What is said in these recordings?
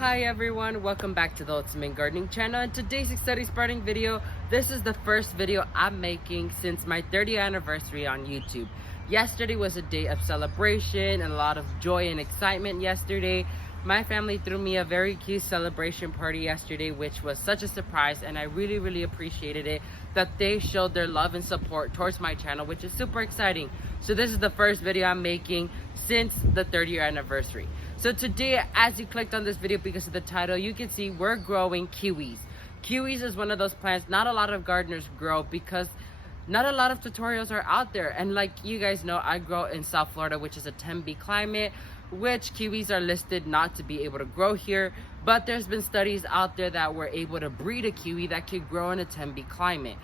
Hi everyone, welcome back to the Ultimate Gardening channel. In today's exciting starting video, this is the first video I'm making since my 30th anniversary on YouTube. Yesterday was a day of celebration and a lot of joy and excitement yesterday. My family threw me a very cute celebration party yesterday, which was such a surprise, and I really appreciated it that they showed their love and support towards my channel, which is super exciting. So this is the first video I'm making since the 30th anniversary. So today, as you clicked on this video because of the title, you can see we're growing kiwis. Kiwis is one of those plants not a lot of gardeners grow because not a lot of tutorials are out there. And like you guys know, I grow in South Florida, which is a 10B climate, which kiwis are listed not to be able to grow here. But there's been studies out there that were able to breed a kiwi that could grow in a 10B climate.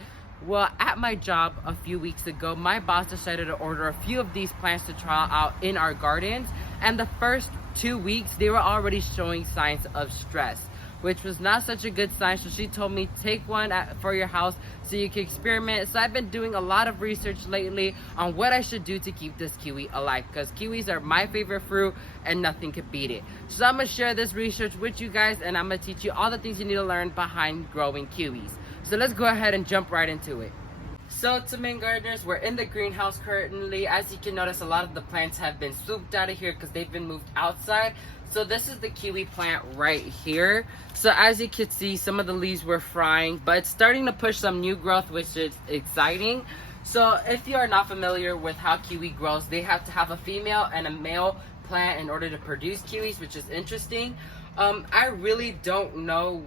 Well, at my job a few weeks ago, my boss decided to order a few of these plants to try out in our gardens. And the first 2 weeks, they were already showing signs of stress, which was not such a good sign. So she told me, take one for your house so you can experiment. So I've been doing a lot of research lately on what I should do to keep this kiwi alive, because kiwis are my favorite fruit and nothing could beat it. So I'm gonna share this research with you guys, and I'm gonna teach you all the things you need to learn behind growing kiwis. So let's go ahead and jump right into it. So to main gardeners, we're in the greenhouse currently. As you can notice, a lot of the plants have been swooped out of here because they've been moved outside. So this is the kiwi plant right here. So as you can see, some of the leaves were frying, but it's starting to push some new growth, which is exciting. So if you are not familiar with how kiwi grows, they have to have a female and a male plant in order to produce kiwis, which is interesting. I really don't know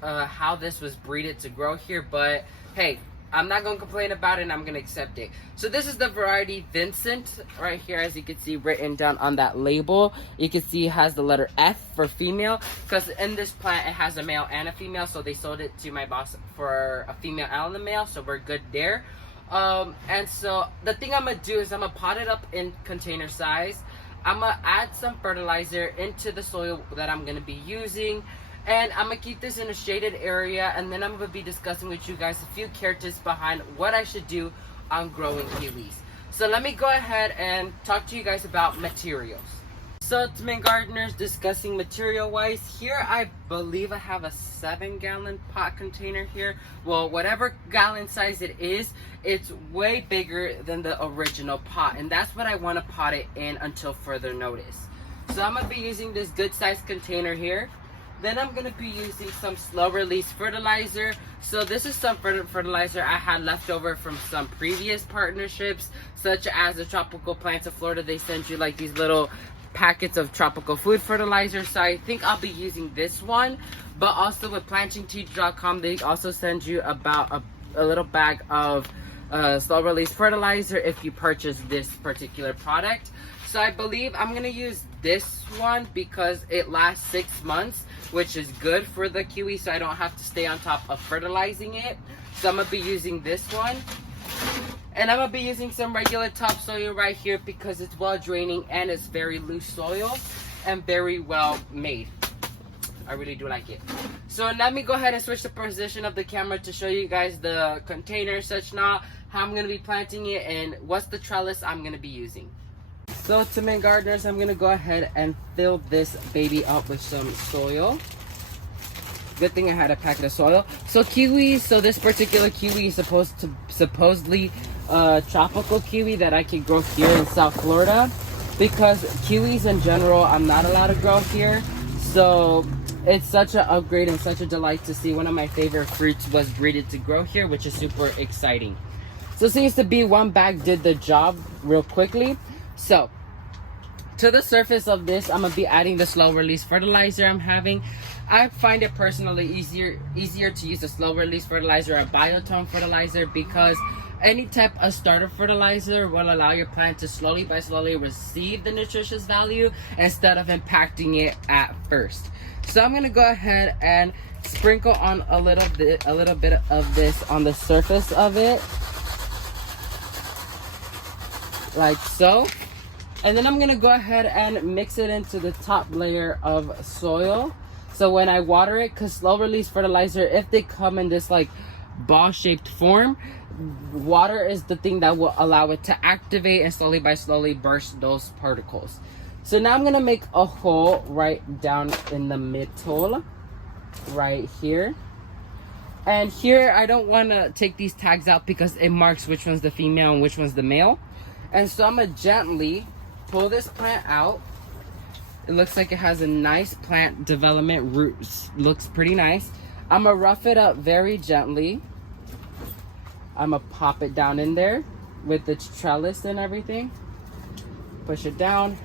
how this was breeded to grow here, but hey, I'm not going to complain about it, and I'm going to accept it. So this is the variety Vincent right here, as you can see written down on that label. You can see it has the letter F for female, because in this plant it has a male and a female, so they sold it to my boss for a female and a male, so we're good there. And so the thing I'm going to do is I'm going to pot it up in container size. I'm going to add some fertilizer into the soil that I'm going to be using. And I'm going to keep this in a shaded area, and then I'm going to be discussing with you guys a few care tips behind what I should do on growing kiwis. So let me go ahead and talk to you guys about materials. So to main gardeners, discussing material wise, here I believe I have a 7-gallon pot container here. Well, whatever gallon size it is, it's way bigger than the original pot, and that's what I want to pot it in until further notice. So I'm going to be using this good sized container here. Then I'm going to be using some slow release fertilizer. So this is some fertilizer I had left over from some previous partnerships, such as the Tropical Plants of Florida. They send you like these little packets of tropical food fertilizer. So I think I'll be using this one. But also with plantingteach.com, they also send you about a little bag of slow release fertilizer if you purchase this particular product. So I believe I'm going to use this one because it lasts 6 months, which is good for the kiwi, so I don't have to stay on top of fertilizing it. So I'm going to be using this one. And I'm going to be using some regular topsoil right here because it's well draining and it's very loose soil and very well made. I really do like it. So let me go ahead and switch the position of the camera to show you guys the container, such now, how I'm going to be planting it, and what's the trellis I'm going to be using. So to main gardeners, I'm going to go ahead and fill this baby up with some soil. Good thing I had a packet of soil. So kiwis, so this particular kiwi is supposedly tropical kiwi that I can grow here in South Florida, because kiwis in general I'm not allowed to grow here. So it's such an upgrade and such a delight to see one of my favorite fruits was breeded to grow here, which is super exciting. So it seems to be one bag did the job real quickly. So to the surface of this, I'm going to be adding the slow release fertilizer I'm having. I find it personally easier to use a slow release fertilizer or a biotone fertilizer, because any type of starter fertilizer will allow your plant to slowly receive the nutritious value instead of impacting it at first. So I'm going to go ahead and sprinkle on a little bit of this on the surface of it, like so. And then I'm going to go ahead and mix it into the top layer of soil. So when I water it, because slow release fertilizer, if they come in this like ball shaped form, water is the thing that will allow it to activate and slowly burst those particles. So now I'm gonna make a hole right down in the middle, right here. And here I don't want to take these tags out because it marks which one's the female and which one's the male. And so I'm gonna gently pull this plant out. It looks like it has a nice plant development, roots looks pretty nice. I'm gonna rough it up very gently. I'm gonna pop it down in there with the trellis and everything. Push it down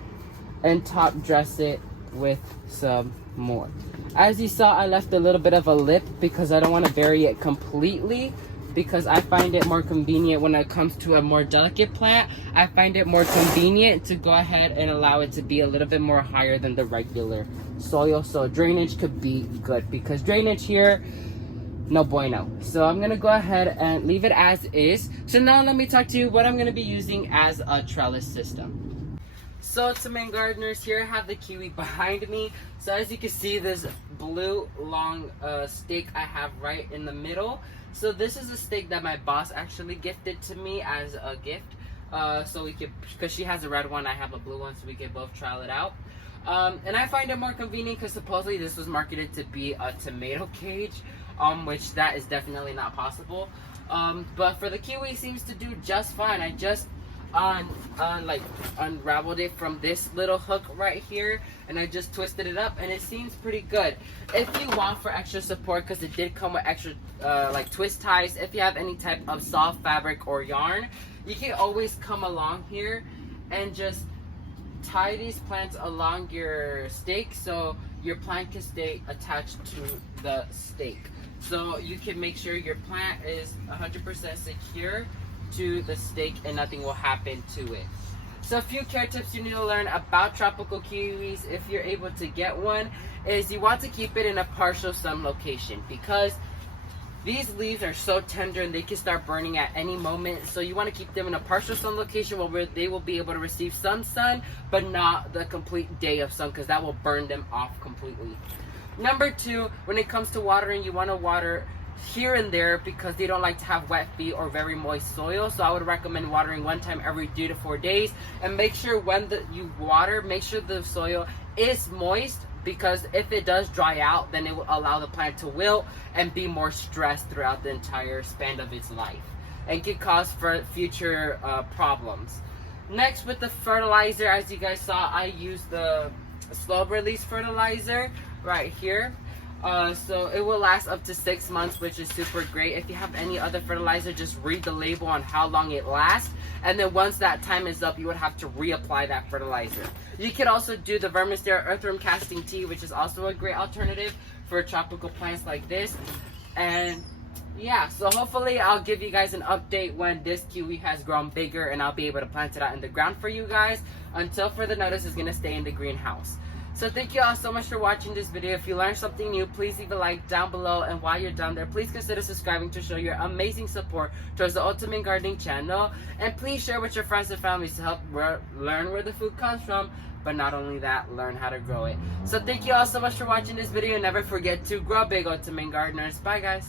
and top dress it with some more. As you saw, I left a little bit of a lip because I don't want to bury it completely, because I find it more convenient when it comes to a more delicate plant. I find it more convenient to go ahead and allow it to be a little bit more higher than the regular soil, so drainage could be good, because drainage here, no bueno. So I'm gonna go ahead and leave it as is. So now let me talk to you what I'm gonna be using as a trellis system. So to main gardeners, here I have the kiwi behind me. So as you can see, this blue long stake I have right in the middle. So this is a stake that my boss actually gifted to me as a gift. So we could, because she has a red one, I have a blue one, so we could both trial it out. And I find it more convenient because supposedly this was marketed to be a tomato cage, which that is definitely not possible. But for the kiwi, seems to do just fine. I just unraveled it from this little hook right here, and I just twisted it up, and it seems pretty good. If you want for extra support, because it did come with extra like twist ties, if you have any type of soft fabric or yarn, you can always come along here and just tie these plants along your stake so your plant can stay attached to the stake, so you can make sure your plant is 100% secure to the stake and nothing will happen to it. So a few care tips you need to learn about tropical kiwis if you're able to get one is you want to keep it in a partial sun location, because these leaves are so tender and they can start burning at any moment. So you want to keep them in a partial sun location where they will be able to receive some sun, but not the complete day of sun, because that will burn them off completely. Number two, when it comes to watering, you want to water here and there because they don't like to have wet feet or very moist soil. So I would recommend watering one time every 3 to 4 days, and make sure when you water, make sure the soil is moist, because if it does dry out, then it will allow the plant to wilt and be more stressed throughout the entire span of its life and can cause for future problems. Next, with the fertilizer, as you guys saw, I used the slow release fertilizer right here. So it will last up to 6 months, which is super great. If you have any other fertilizer, just read the label on how long it lasts, and then once that time is up, you would have to reapply that fertilizer. You could also do the Vermicera earthworm casting tea, which is also a great alternative for tropical plants like this. And yeah, so hopefully I'll give you guys an update when this kiwi has grown bigger and I'll be able to plant it out in the ground for you guys. Until further notice, it's gonna stay in the greenhouse. So thank you all so much for watching this video. If you learned something new, please leave a like down below, and while you're down there, please consider subscribing to show your amazing support towards the Ultimate Gardening channel, and please share with your friends and families to help learn where the food comes from, but not only that, learn how to grow it. So thank you all so much for watching this video, and never forget to grow big, Ultimate Gardeners. Bye guys.